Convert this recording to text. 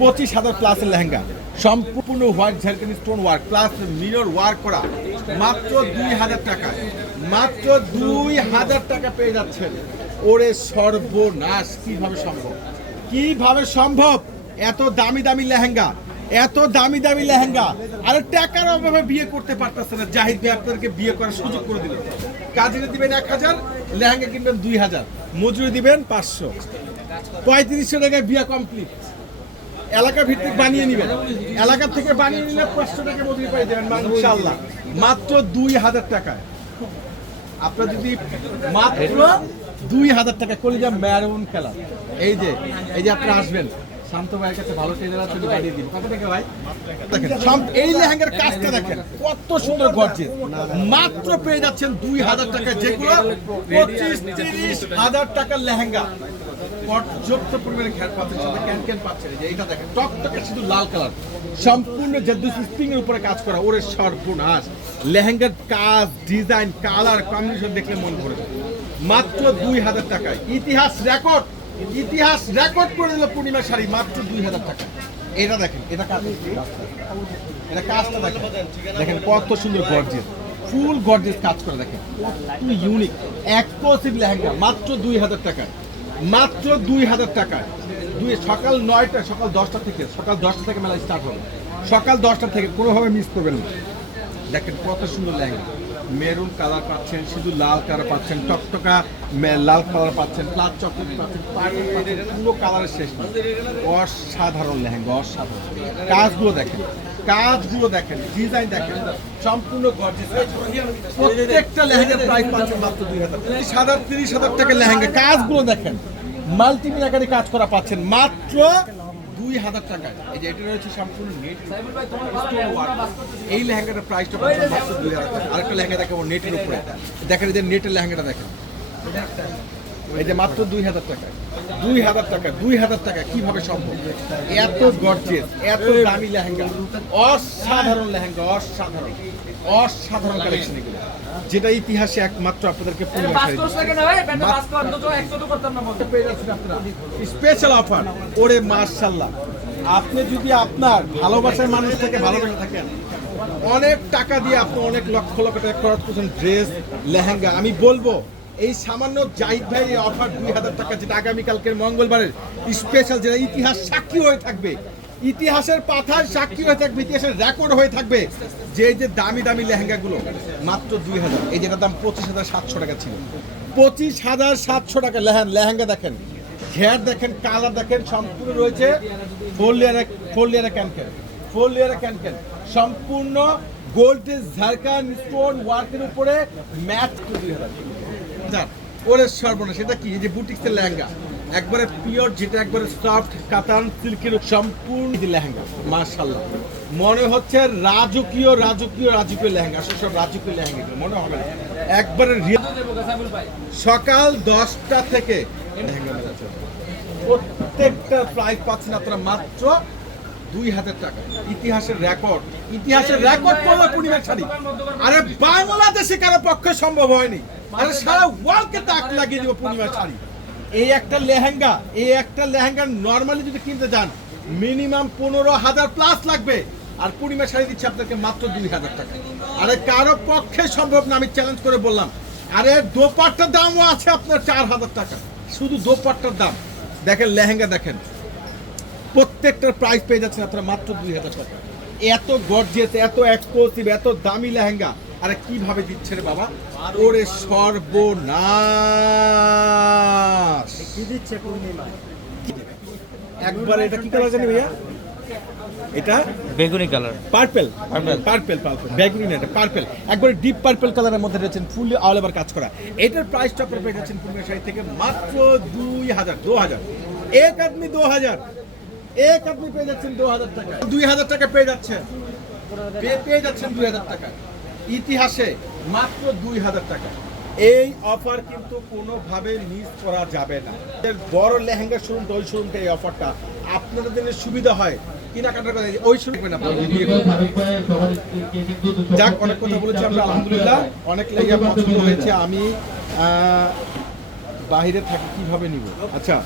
পঁচিশ হাজার প্লাসের লেহেঙ্গা। সম্পূর্ণ white Jharkhandi stone work plus mirror work করা। মাত্র দুই হাজার টাকা মাত্র দুই হাজার টাকা পেয়ে যাচ্ছেন। ওরে সর্বনাশ, কীভাবে সম্ভব? কীভাবে সম্ভব? এত দামি দামি লেহেঙ্গা, এত দামি দামি লেহেঙ্গা। আর টাকার অভাবে বিয়ে করতে পারতেছে না। জাহিদ ভাই আপনাদেরকে বিয়ে করার সুযোগ করে দিল। কাজিনে দিবেন এক হাজার, লেহেঙ্গা কিনবেন দুই হাজার। মজুরি দিবেন পাঁচশো। পঁয়ত্রিশশো টাকায় বিয়ে কমপ্লিট এলাকা ভিত্তিক বানিয়ে নেবেন। এলাকা থেকে বানিয়ে নিলে পাঁচশো টাকা মজুরি পাই দেবেন ইনশাল্লাহ মাত্র দুই হাজার টাকায়। আপনার যদি মাত্র দুই হাজার টাকা কলিজা ম্যারুন খেলা। এই যে এই যে আপনারা আসবেন। শান্ত ভাইয়ের কাছে ভালো টেলার আছে বানিয়ে দিব। কত টাকা ভাই? দেখেন এই লেহেঙ্গার কাজটা দেখেন। কত সুন্দর গর্জে মাত্র পেয়ে যাচ্ছেন দুই হাজার টাকা যেগুলো পঁচিশ, তিরিশ হাজার টাকার লেহেঙ্গা। পর্যাপ্ত পরিমাণে সাথে ক্যান ক্যান যে এইটা দেখেন, টকটকে শুধু লাল কালার। সম্পূর্ণ উপরে কাজ করা, ওরে লেহেঙ্গার কাজ, ডিজাইন, কালার, কম্বিনেশন দেখলে মন মাত্র দুই হাজার টাকায়। ইতিহাস রেকর্ড ইতিহাস রেকর্ড করে দিল পূর্ণিমা শাড়ি, মাত্র দুই হাজার টাকা এটা দেখেন, এটা কাজ? এটা কাজটা দেখেন। দেখেন কত সুন্দর গর্জিয়াস। ফুল গর্জিয়াস কাজ করে দেখেন। কত ইউনিক লেহেঙ্গা, মাত্র দুই হাজার টাকায়। মাত্র দুই হাজার টাকায়। দুই সকাল নয়টা, সকাল দশটা থেকে, সকাল দশটা থেকে মেলা স্টার্ট হবে। সকাল দশটা থেকে কোনোভাবে মিস করবেন না। দেখেন কত সুন্দর লেহেঙ্গা। মেরুন কালার পাচ্ছেন, শুধু লাল কালার পাচ্ছেন, টকটকা লাল কালার পাচ্ছেন প্লাস চকলেট পাচ্ছেন পুরো কালারের শেষ। অসাধারণ লেহেঙ্গা, অসাধারণ। কাজগুলো দেখেন কাজগুলো দেখেন, ডিজাইন দেখেন, সম্পূর্ণ গর্জিয়াস প্রত্যেকটা লেহেঙ্গার প্রাইস পাচ্ছেন মাত্র দুই হাজার তিরিশ হাজার তিরিশ হাজার টাকা লেহেঙ্গা। কাজগুলো দেখেন মাল্টিমিনাকারি কাজ করা পাচ্ছেন মাত্র দুই হাজার টাকায়। এই যে এটা রয়েছে সম্পূর্ণ নেট এই লেহেঙ্গাটার প্রাইসটা দুই হাজার টাকা। আরেকটা লেহেঙ্গা দেখাবো নেটের উপরে। দেখেন যে নেটের লেহেঙ্গাটা দেখেন। এই যে মাত্র দুই হাজার টাকা। দুই হাজার টাকা দুই হাজার টাকা কীভাবে সম্ভব? এত গর্জেস এত দামি লেহেঙ্গা অসাধারণ লেহেঙ্গা অসাধারণ অসাধারণ কালেকশন এগুলো। যেটা ইতিহাসে একমাত্র আপনাদেরকে স্পেশাল অফার ওরে মার্শাল্লাহ আপনি যদি আপনার ভালোবাসার মানুষ থেকে ভালোবাসা থাকেন অনেক টাকা দিয়ে আপনি অনেক লক্ষ লক্ষ টাকা খরচ করছেন ড্রেস লেহেঙ্গা আমি বলব এই সামান্য জাহিদ ভাই অফার দুই হাজার টাকা যেটা আগামীকালকের মঙ্গলবারের স্পেশাল যেটা ইতিহাস সাক্ষী হয়ে থাকবে। ইতিহাসের পাথার সাক্ষী হয়ে থাকবে, ইতিহাসের রেকর্ড হয়ে থাকবে। যে যে দামি দামি লেহেঙ্গাগুলো, মাত্র দুই হাজার। এই যেটার দাম পঁচিশ হাজার সাতশো টাকা ছিল। পঁচিশ হাজার সাতশো টাকা লেহেন লেহেঙ্গা দেখেন। ঘের দেখেন, কালার দেখেন, সম্পূর্ণ রয়েছে ফোর লেয়ারে ফোর লেয়ারে ক্যানকেন। ফোর লেয়ারে ক্যানকেন। সম্পূর্ণ গোল্ডেজ ঝাড়খান স্টোন ওয়ার্কের উপরে ম্যাট দুই হাজার। হাজার। ওরে সর্বনাশ সেটা কি? যে বুটিক্সের লেহেঙ্গা। একবারে পিওর যেটা একবারে সফট কাতান সিল্কের সম্পূর্ণ লেহেঙ্গা। মাশাল্লাহ মনে হচ্ছে রাজকীয় রাজকীয় রাজকীয় লেহেঙ্গা। সব রাজকীয় লেহেঙ্গা মনে হবে না। একবারে সকাল দশটা থেকে। প্রত্যেকটা প্রাইস পাচ্ছেন আপনারা মাত্র দুই হাজার টাকা। ইতিহাসের রেকর্ড ইতিহাসের রেকর্ড করল পূর্ণিমার শাড়ি। আরে বাংলাদেশে কারও পক্ষে সম্ভব হয়নি। আরে সারা ওয়ার্ল্ডকে তাক লাগিয়ে দেবো পূর্ণিমার শাড়ি এই একটা লেহেঙ্গা এই একটা লেহেঙ্গা নর্মালি যদি কিনতে যান মিনিমাম পনেরো হাজার প্লাস লাগবে। আর পূর্ণিমা শাড়ি দিচ্ছে আপনাকে মাত্র দুই হাজার টাকা। আরে কারও পক্ষে সম্ভব না আমি চ্যালেঞ্জ করে বললাম। আরে দোপাট্টার দামও আছে আপনার চার হাজার টাকা। শুধু দোপাট্টার দাম। দেখেন লেহেঙ্গা দেখেন। প্রত্যেকটার প্রাইস পেয়ে যাচ্ছেন আপনারা মাত্র দুই হাজার টাকা। এত গর্জিয়াস এত এক্সক্লুসিভ এত দামি লেহেঙ্গা। আরে কীভাবে দিচ্ছে রে বাবা? ওরে সর্বনাশ! কি দিচ্ছে পূর্ণিমা? একবার এটা কি কালার জানি ভাইয়া? এটা? বেগুনি কালার পার্পেল. পার্পেল পার্পেল বেগুনি না এটা পার্পেল একবারে ডিপ পার্পল কালারের মধ্যে রয়েছেন ফুল অল ওভার কাজ করা। এটার প্রাইসটা আপনারা পেয়ে যাচ্ছেন পূর্ণিমা শাড়ি থেকে মাত্র দুই হাজার দু হাজার। এক আদমি দু হাজার। এক আদমি পেয়ে যাচ্ছেন দু হাজার টাকা দুই হাজার টাকা পেয়ে যাচ্ছেন। পেয়ে পেয়ে যাচ্ছেন দুই হাজার টাকা ইতিহাসে মাত্র দুই হাজার টাকা। এই অফার কিন্তু কোনোভাবে মিস করা যাবে না। বড় লেহেঙ্গা শোরুম ওই শোরুমটা এই অফারটা আপনাদের জন্য সুবিধা হয়। কেনাকাটার ওই যাক, অনেক কথা অনেক হয়েছে। আমি বাইরে থাকি, কীভাবে নিব? আচ্ছা।